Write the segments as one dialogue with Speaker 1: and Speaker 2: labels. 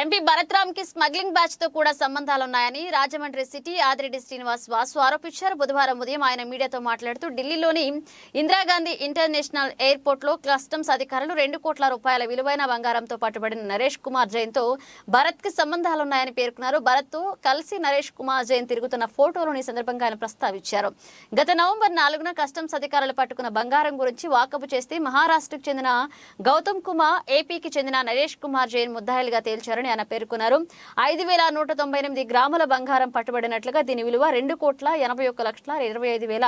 Speaker 1: MP భరత్రామ్కి smuggling బ్యాచ్తో కూడా సంబంధాలున్నాయని రాజమండ్రి సిటీ ఆదిరెడ్డి శ్రీనివాస్ వాసు ఆరోపించారు. బుధవారం ఉదయం ఆయన మీడియాతో మాట్లాడుతూ ఢిల్లీలోని ఇందిరాగాంధీ ఇంటర్నేషనల్ ఎయిర్పోర్ట్లో కస్టమ్స్ అధికారులు రెండు కోట్ల రూపాయల విలువైన బంగారంతో పట్టుబడిన నరేష్ కుమార్ జైన్తో భరత్కి సంబంధాలున్నాయని పేర్కొన్నారు. భరత్తో కలిసి నరేష్ కుమార్ జైన్ తిరుగుతున్న ఫోటోలను ఈ సందర్భంగా ఆయన ప్రస్తావించారు. గత నవంబర్ నాలుగున కస్టమ్స్ అధికారులు పట్టుకున్న బంగారం గురించి వాకపు చేస్తే మహారాష్ట్రకు చెందిన గౌతమ్ కుమార్ ఏపీకి చెందిన నరేష్ కుమార్ జైన్ ముద్దాయిలుగా తేల్చారని ఆయన పేర్కొన్నారు. ఐదు వేల నూట తొంభై ఎనిమిది గ్రాముల బంగారం పట్టుబడినట్లుగా దీని విలువ రెండు కోట్ల ఎనభై ఒక్క లక్షల ఇరవై ఐదు వేల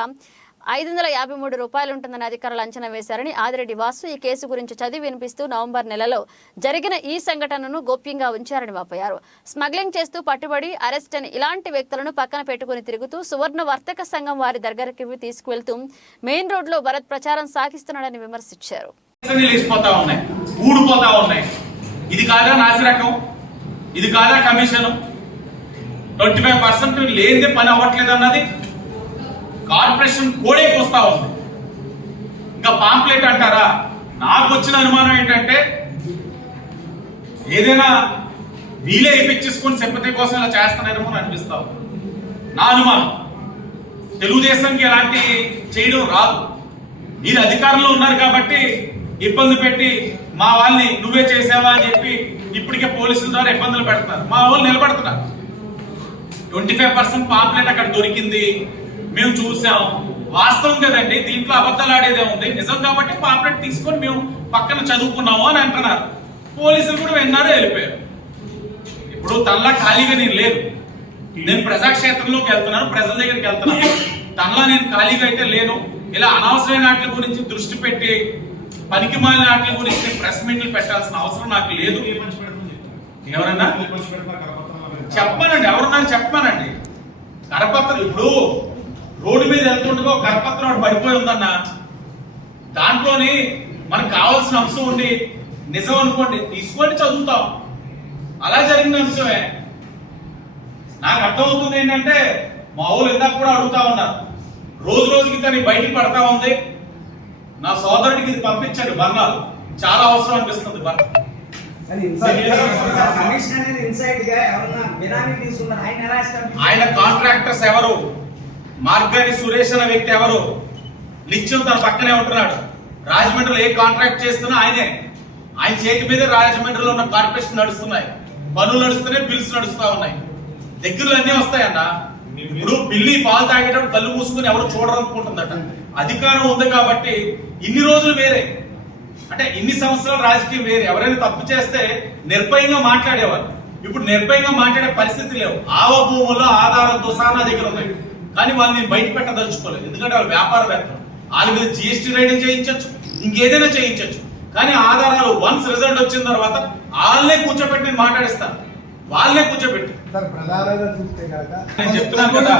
Speaker 1: ఐదు వందల యాభై మూడు రూపాయలు ఉంటుందని అధికారులు అంచనా వేశారని ఆదిరెడ్డి వాసు ఈ కేసు గురించి చదివి వినిపిస్తూ నవంబర్ నెలలో జరిగిన ఈ సంఘటనను గోప్యంగా ఉంచారని వాపోయారు. స్మగ్లింగ్ చేస్తూ పట్టుబడి అరెస్ట్ అని ఇలాంటి వ్యక్తులను పక్కన పెట్టుకుని తిరుగుతూ సువర్ణ వర్తక సంఘం వారి దగ్గరికి తీసుకువెళ్తూ మెయిన్ రోడ్లో భరత్ ప్రచారం సాగిస్తున్నాడని విమర్శించారు.
Speaker 2: ఇది కాదా నాసిరకం? ఇది కాదా కమిషన్? ట్వంటీ ఫైవ్ పర్సెంట్ లేనిదే పని అవ్వట్లేదు అన్నది కార్పొరేషన్ కోడే వస్తా ఉంది. ఇంకా పాంప్లెట్ అంటారా? నాకు వచ్చిన అనుమానం ఏంటంటే ఏదైనా వీలే ఇప్పించేసుకొని సింపతి కోసం ఇలా చేస్తానేమో అని అనిపిస్తా నా అనుమానం. తెలుగుదేశంకి ఎలాంటి చేయడం రాదు. మీరు అధికారంలో ఉన్నారు కాబట్టి ఇబ్బంది పెట్టి మా వాళ్ళని నువ్వే చేసావా అని చెప్పి ఇప్పటికే పోలీసుల ద్వారా ఇబ్బందులు పెడతారు మా వాళ్ళు నిలబడుతున్నారు. ట్వంటీ ఫైవ్ పర్సెంట్ పాంప్లెట్ అక్కడ దొరికింది. మేము చూసాం. వాస్తవం కదండి దీంట్లో అబద్ధాలు ఆడేదే ఉంది. నిజం కాబట్టి పాంప్లెట్ తీసుకొని మేము పక్కన చదువుకున్నాము అని అంటున్నారు. పోలీసులు కూడా విన్నారు వెళ్ళిపోయారు. ఇప్పుడు తనలా ఖాళీగా నేను లేదు నేను ప్రజాక్షేత్రంలోకి వెళ్తున్నాను ప్రజల దగ్గరికి వెళ్తున్నాను. తనలా నేను ఖాళీగా అయితే లేను. ఇలా అనవసరమైన వాటి గురించి దృష్టి పెట్టి పనికి మాలిన వాటి గురించి ప్రెస్ మీట్లు పెట్టాల్సిన అవసరం నాకు లేదు. ఎవరన్నా? చెప్పానండి ఎవరున్నారు చెప్పానండి కరపత్రం ఇప్పుడు రోడ్డు మీద వెళ్తుండగా ఒక కరపత్రం ఒకటి పడిపోయి ఉందన్న. దాంట్లోని మనకు కావాల్సిన అంశం ఉండి నిజం అనుకోండి తీసుకొని చదువుతాం. అలా జరిగిన అంశమే. నాకు అర్థమవుతుంది ఏంటంటే మా ఊళ్ళు ఇందాక కూడా అడుగుతా ఉన్నారు. రోజు రోజుకి తను బయటికి పడతా ఉంది. నా సోదరుడికి ఇది పంపించండి బర్ణాలు చాలా అవసరం అనిపిస్తుంది బర్ణ
Speaker 3: ఆయన
Speaker 2: కాంట్రాక్టర్స్ ఎవరు? మార్గాని సురేష్ అనే వ్యక్తి ఎవరు? నిత్యం తన పక్కనే ఉంటున్నాడు. రాజమండ్రిలో ఏ కాంట్రాక్ట్ చేస్తున్నా ఆయనే. ఆయన చేతి మీదే రాజమండ్రిలో ఉన్న కార్పొరేషన్ నడుస్తున్నాయి. పనులు నడుస్తున్నాయి బిల్స్ నడుస్తా ఉన్నాయి. దగ్గరలో అన్ని వస్తాయన్న. ఇప్పుడు పిల్లి పాలు తాగేటప్పుడు కళ్ళు మూసుకుని ఎవరు చూడరనుకుంటుందట. అధికారం ఉంది కాబట్టి ఇన్ని రోజులు వేరే. అంటే ఇన్ని సంవత్సరాలు రాజకీయం వేరే. ఎవరైనా తప్పు చేస్తే నిర్భయంగా మాట్లాడేవారు. ఇప్పుడు నిర్భయంగా మాట్లాడే పరిస్థితి లేవు. ఆవ భూముల్లో ఆధార దుసానా దగ్గర ఉన్నాయి. కానీ వాళ్ళని బయట పెట్టదలుచుకోలేదు. ఎందుకంటే వాళ్ళు వ్యాపారవేత్తలు. వాళ్ళ మీద జిఎస్టీ రైడింగ్ చేయించవచ్చు ఇంకేదైనా చేయించవచ్చు కానీ ఆధారాలు వన్స్ రిజల్ట్ వచ్చిన తర్వాత వాళ్ళనే కూర్చోబెట్టి నేను మాట్లాడిస్తాను. వాళ్ళనే కూర్చోబెట్టి నేను చెప్తున్నాను కదా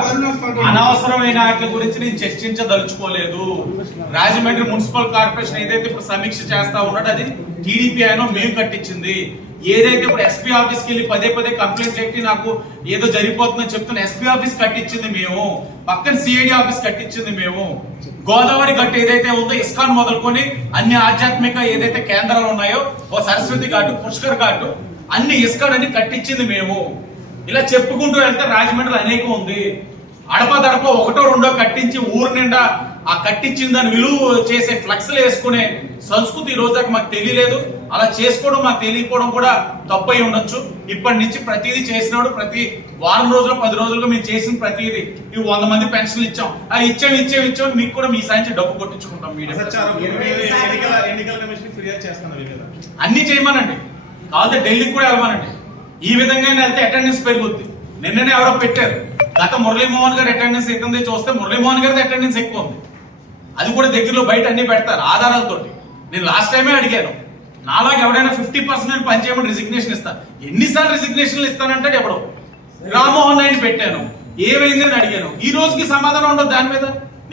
Speaker 2: అనవసరమైన వాటి గురించి నేను చర్చించదలుచుకోలేదు. రాజమండ్రి మున్సిపల్ కార్పొరేషన్ ఏదైతే ఇప్పుడు సమీక్ష చేస్తా ఉన్నాడో అది టీడీపీ అయినా మేము కట్టించింది. ఏదైతే ఇప్పుడు ఎస్పీ ఆఫీస్కి వెళ్ళి పదే పదే కంప్లైంట్ పెట్టి నాకు ఏదో జరిగిపోతుందని చెప్తున్న ఎస్పీ ఆఫీస్ కట్టించింది మేము. పక్కన సిఐడి ఆఫీస్ కట్టించింది మేము. గోదావరి గట్టు ఏదైతే ఉందో ఇస్కాన్ మొదలుకొని అన్ని ఆధ్యాత్మిక ఏదైతే కేంద్రాలు ఉన్నాయో ఓ సరస్వతి ఘాటు పుష్కర్ ఘాటు అన్ని ఇస్కాన్ అన్ని కట్టించింది మేము. ఇలా చెప్పుకుంటూ వెళ్తే రాజమండ్రిలో అనేకం ఉంది. అడప దడప ఒకటో రెండో కట్టించి ఊరు నిండా ఆ కట్టించిన దాని విలువ చేసే ఫ్లక్స్లు వేసుకునే సంస్కృతి ఈ రోజు దాకా మాకు తెలియలేదు. అలా చేసుకోవడం మాకు తెలియకపోవడం కూడా తప్పై ఉండొచ్చు. ఇప్పటి నుంచి ప్రతిదీ చేసినాడు ప్రతి వారం రోజులు పది రోజులుగా మేము చేసిన ప్రతిదీ ఇవి వంద మంది పెన్షన్లు ఇచ్చాం. ఆ ఇచ్చాం ఇచ్చాం ఇచ్చాం మీకు కూడా మీ సాయం డబ్బు కొట్టించుకుంటాం మీడియా
Speaker 4: ఈ
Speaker 2: అన్ని చేయమనండి. కాకపోతే ఢిల్లీకి కూడా వెళ్ళమనండి. ఈ విధంగా వెళ్తే అటెండెన్స్ పెరుగుద్ది. నిన్ననే ఎవరో పెట్టారు. గత మురళీమోహన్ గారి అటెండెన్స్ ఎంత ఉంది చూస్తే మురళీమోహన్ గారి అటెండెన్స్ ఎక్కువ ఉంది అది కూడా దగ్గరలో బయట అన్ని పెడతారు ఆధారాలతోటి. నేను లాస్ట్ టైమే అడిగాను. నాలాగా ఎవడైనా ఫిఫ్టీ పర్సెంట్ పని చేయమని రిజిగ్నేషన్ ఇస్తాను ఎన్నిసార్లు రిజిగ్నేషన్లు ఇస్తానంటాడు ఎవడో? రామ్మోహన్ నాయుడు పెట్టాను. ఏమైంది అని అడిగాను. ఈ రోజుకి సమాధానం ఉండదు దాని మీద.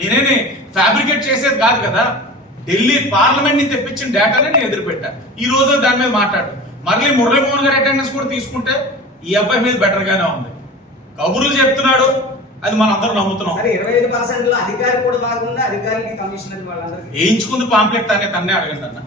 Speaker 2: నేనే ఫ్యాబ్రికేట్ చేసేది కాదు కదా. ఢిల్లీ పార్లమెంట్ని తెప్పించిన డేటానే నేను ఎదురుపెట్టా. ఈ రోజు దాని మీద మాట్లాడు. మళ్ళీ మురళీమోహన్ గారి అటెండెన్స్ కూడా తీసుకుంటే ఈ అబ్బాయి మీద బెటర్ గానే ఉంది. కబుర్లు చెప్తున్నాడు అది మనం అందరం నమ్ముతున్నాం
Speaker 3: అధికారి కూడా అధికారికి కమిషనర్
Speaker 2: వేయించుకుంది పాంప్లెట్ అనే తన్నే అడగండి అన్న.